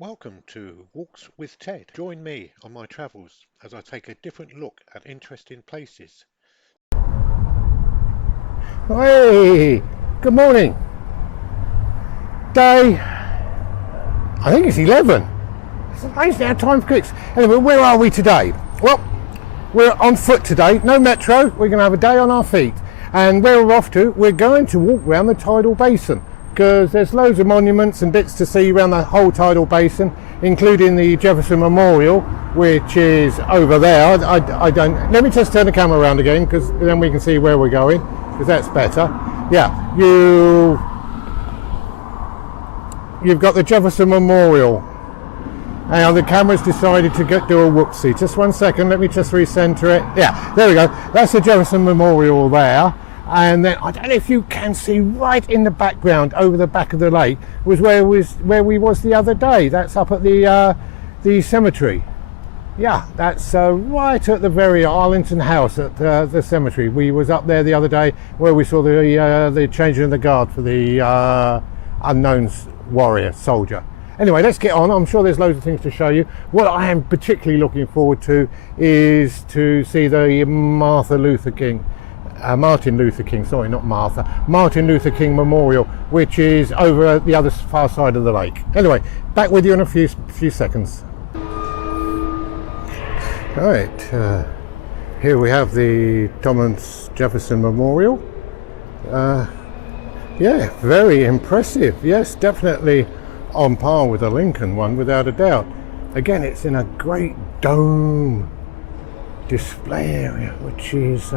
Welcome to Walks with Ted. Join me on my travels as I take a different look at interesting places. Hey, good morning. Day, I think it's 11. It's amazing how time flies. Anyway, where are we today? Well, we're on foot today, no metro. We're going to have a day on our feet. And where we're off to, we're going to walk around the Tidal Basin because there's loads of monuments and bits to see around the whole Tidal Basin, including the Jefferson Memorial, which is over there. I don't. Let me just turn the camera around again because then we can see where we're going, because that's better. Yeah, you've got the Jefferson Memorial. Now the camera's decided to do a whoopsie. Just one second, let me just recenter it. Yeah, there we go. That's the Jefferson Memorial there. And then I don't know if you can see right in the background over the back of the lake was where we was the other day. That's up at the cemetery. Yeah, that's right at the very Arlington House at the cemetery. We was up there the other day where we saw the changing of the guard for the unknown warrior soldier. Anyway, let's get on. I'm sure there's loads of things to show you. What I am particularly looking forward to is to see the Martin Luther King, sorry, not Martha, Martin Luther King Memorial, which is over the other far side of the lake. Anyway, back with you in a few seconds. Right, here we have the Thomas Jefferson Memorial. Yeah, very impressive. Yes, definitely on par with the Lincoln one, without a doubt. Again, it's in a great dome display area, which is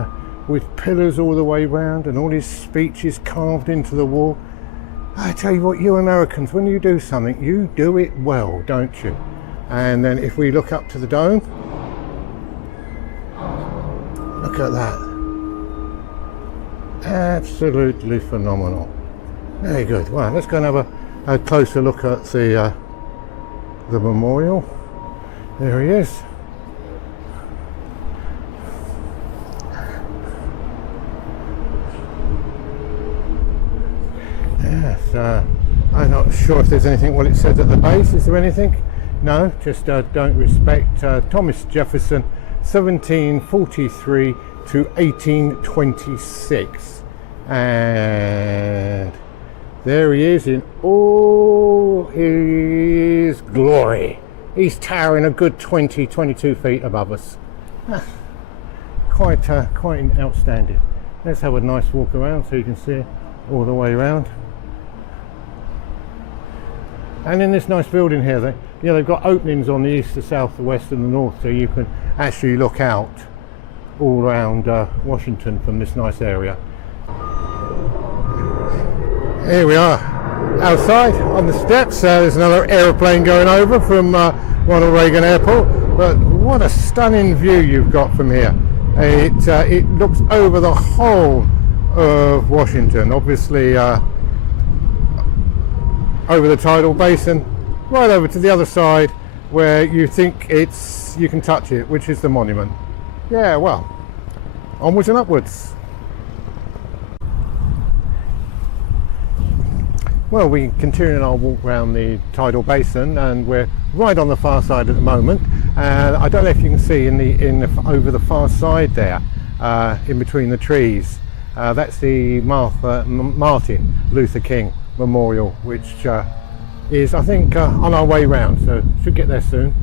with pillars all the way round and all his speeches carved into the wall. I tell you what, you Americans, when you do something, you do it well, don't you? And then if we look up to the dome, look at that. Absolutely phenomenal. Very good. Well, let's go and have a closer look at the memorial. There he is. Yes, I'm not sure if there's anything. Well, it says at the base. Is there anything? No, just don't respect Thomas Jefferson, 1743 to 1826, and there he is in all his glory. He's towering a good 22 feet above us. Quite outstanding. Let's have a nice walk around so you can see it all the way around. And in this nice building here, they've got openings on the east, the south, the west and the north, so you can actually look out all around Washington from this nice area. Here we are outside on the steps. There's another aeroplane going over from Ronald Reagan Airport, but what a stunning view you've got from here. It looks over the whole of Washington, obviously over the Tidal Basin, right over to the other side where you think you can touch it, which is the monument. Yeah, well, onwards and upwards. Well, we're continuing our walk around the Tidal Basin, and we're right on the far side at the moment. And I don't know if you can see over the far side there, in between the trees, that's the Martin Luther King Memorial, which is, I think, on our way round, so should get there soon.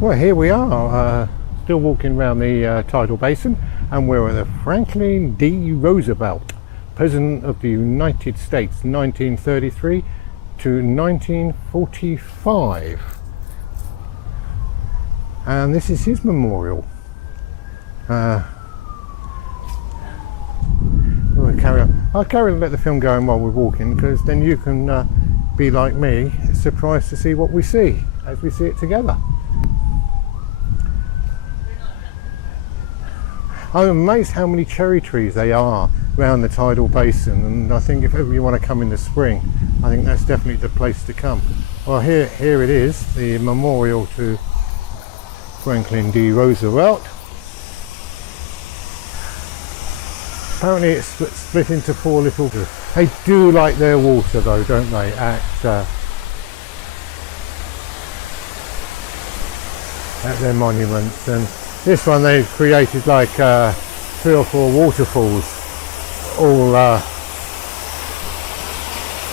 Well, here we are, still walking around the Tidal Basin, and we're at the Franklin D. Roosevelt, President of the United States, 1933 to 1945. And this is his memorial. We'll carry on. I'll carry on, let the film go on while we're walking, because then you can be like me, surprised to see what we see as we see it together. I'm amazed how many cherry trees they are around the Tidal Basin, and I think if ever you want to come in the spring, I think that's definitely the place to come. Well, here it is, the memorial to Franklin D. Roosevelt. Apparently it's split into four little. They do like their water though, don't they? At their monuments, and this one they've created like 3 or 4 waterfalls, all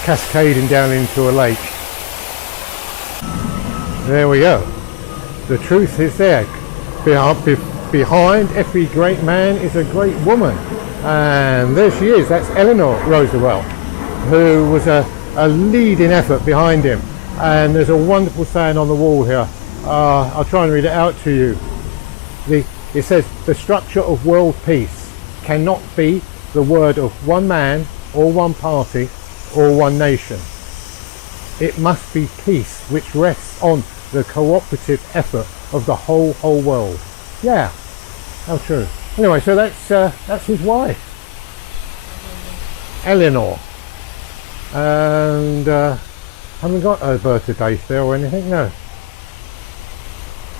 cascading down into a lake. There we go. The truth is there. Behind every great man is a great woman, and there she is. That's Eleanor Roosevelt, who was a leading effort behind him. And there's a wonderful saying on the wall here. I'll try and read it out to you. It says, the structure of world peace cannot be the word of one man or one party or one nation. It must be peace which rests on the cooperative effort of the whole world. Yeah, how true. Anyway, so that's his wife, Eleanor. And haven't got her birthday there or anything, no.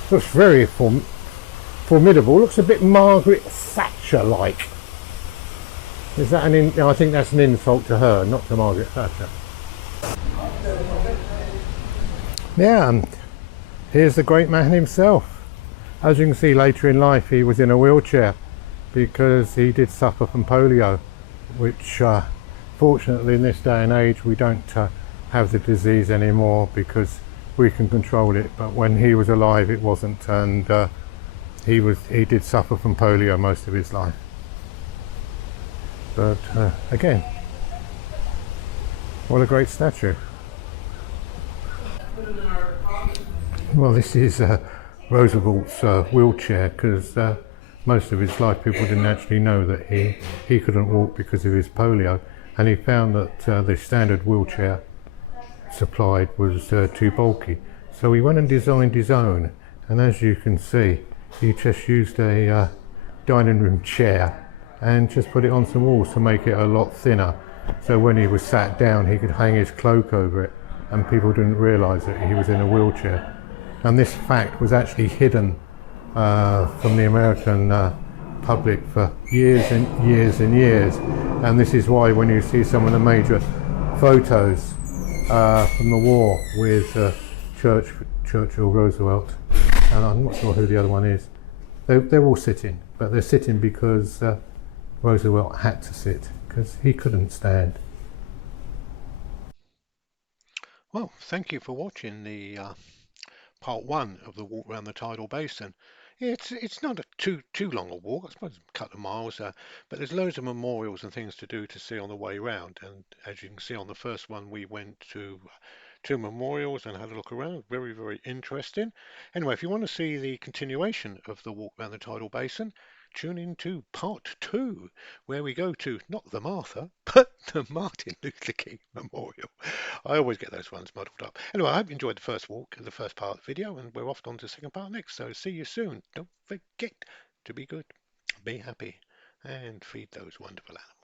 Looks very formidable. Looks a bit Margaret Thatcher-like. Is that I think that's an insult to her, not to Margaret Thatcher. Yeah, and here's the great man himself. As you can see, later in life he was in a wheelchair because he did suffer from polio, which fortunately in this day and age we don't have the disease anymore because we can control it, but when he was alive it wasn't, and he did suffer from polio most of his life. But again, what a great statue. Well, this is Roosevelt's wheelchair, because most of his life people didn't actually know that he couldn't walk because of his polio, and he found that the standard wheelchair supplied was too bulky, so he went and designed his own. And as you can see, he just used a dining room chair and just put it on some walls to make it a lot thinner, so when he was sat down he could hang his cloak over it and people didn't realise that he was in a wheelchair. And this fact was actually hidden from the American public for years and years and years, and this is why when you see some of the major photos from the war with Churchill, Roosevelt, and I'm not sure who the other one is, they're all sitting, but they're sitting because Roosevelt had to sit because he couldn't stand. Well, thank you for watching the part 1 of the walk around the tidal basin. Yeah, it's not too long a walk, I suppose a couple of miles, but there's loads of memorials and things to do to see on the way round. And as you can see on the first one, we went to 2 memorials and had a look around. Very, very interesting. Anyway, if you want to see the continuation of the walk around the tidal basin, tune in to part 2, where we go to not the Martha, but the Martin Luther King Memorial. I always get those ones muddled up. Anyway, I hope you enjoyed the first walk, the first part of the video, and we're off on to the second part next. So see you soon. Don't forget to be good, be happy, and feed those wonderful animals.